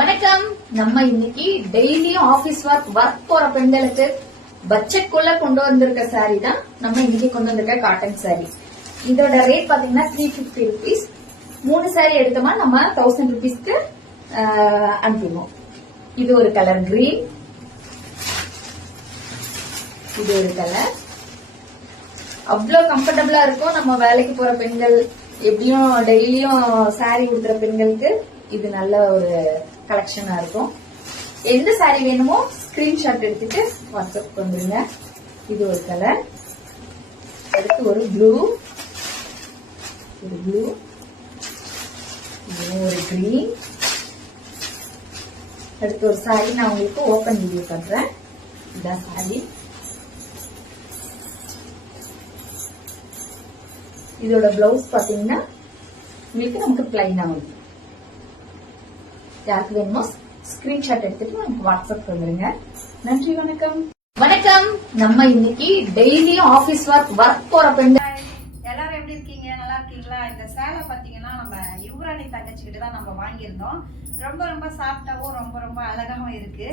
வணக்கம். நம்ம இன்னைக்கு டெய்லியும் ஆபீஸ் ஒர்க் போற பெண்களுக்கு பட்ஜெட்குள்ள கொண்டு வந்திருக்க சாரி தான் நம்ம இன்னைக்கு கொண்டு வந்திருக்க காட்டன் சாரி. இதோட ரேட் பாத்தீங்கன்னா 350 rupees. 3 சாரி எடுத்தோமா நம்ம 1000 rupeesக்கு அனுப்பிடுவோம். இது ஒரு கலர் கிரீன், இது ஒரு கலர். அவ்வளவு கம்ஃபர்டபுளா இருக்கும். நம்ம வேலைக்கு போற பெண்கள், எப்படியும் டெய்லியும் சாரி உடுத்துற பெண்களுக்கு இது நல்ல ஒரு கலெக்ஷனா இருக்கும். எந்த சாரி வேணுமோ ஸ்கிரீன்ஷாட் எடுத்துட்டு வாட்ஸ்அப் வந்துருங்க. இது ஒரு கலர். அடுத்து ஒரு ப்ளூ, இது ஒரு கிரீன். அடுத்து ஒரு சாரி நான் உங்களுக்கு ஓபன் வீடியோ பண்றேன். இதான் சாரி. இதோட பிளவுஸ் பாத்தீங்கன்னா உங்களுக்கு நமக்கு பிளைனா வரும். யாருக்கு வேணுமோ ஸ்கிரீன்ஷாட் எடுத்துட்டு நமக்கு வாட்ஸ்அப் வந்துருங்க. நன்றி, வணக்கம். வணக்கம். நம்ம இன்னைக்கு டெய்லியும் ஆபீஸ் ஒர்க் போற பெண்கள் எல்லாரும் எப்படி இருக்கீங்க? நல்லா இருக்கீங்களா? இந்த சேலை பாத்தீங்கன்னா நம்ம யுவராணி தங்கச்சிக்கிட்டு தான் நம்ம வாங்கியிருந்தோம். ரொம்ப ரொம்ப சாஃப்டாவும் ரொம்ப ரொம்ப அழகாவும் இருக்கு.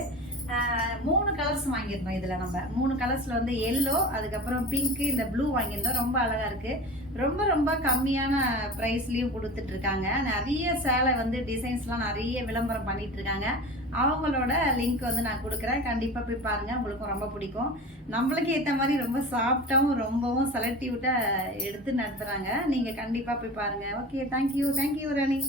3 கலர்ஸ் வாங்கியிருந்தோம். இதுல நம்ம 3 கலர்ஸ்ல வந்து எல்லோ, அதுக்கப்புறம் பிங்க், இந்த ப்ளூ வாங்கியிருந்தோம். ரொம்ப அழகா இருக்கு. ரொம்ப ரொம்ப கம்மியான பிரைஸ்லயும் கொடுத்துட்டு இருக்காங்க. நிறைய சேலை வந்து டிசைன்ஸ்லாம் நிறைய விளம்பரம் பண்ணிட்டு இருக்காங்க. அவங்களோட லிங்க் வந்து நான் கொடுக்குறேன். கண்டிப்பா போய் பாருங்க, உங்களுக்கும் ரொம்ப பிடிக்கும். நம்மளுக்கு ஏற்ற மாதிரி ரொம்ப சாஃப்டாவும் ரொம்பவும் செலக்டிவ்ட்டா எடுத்து நடத்துறாங்க. நீங்க கண்டிப்பா போய் பாருங்க. ஓகே, தேங்க்யூ ராணி.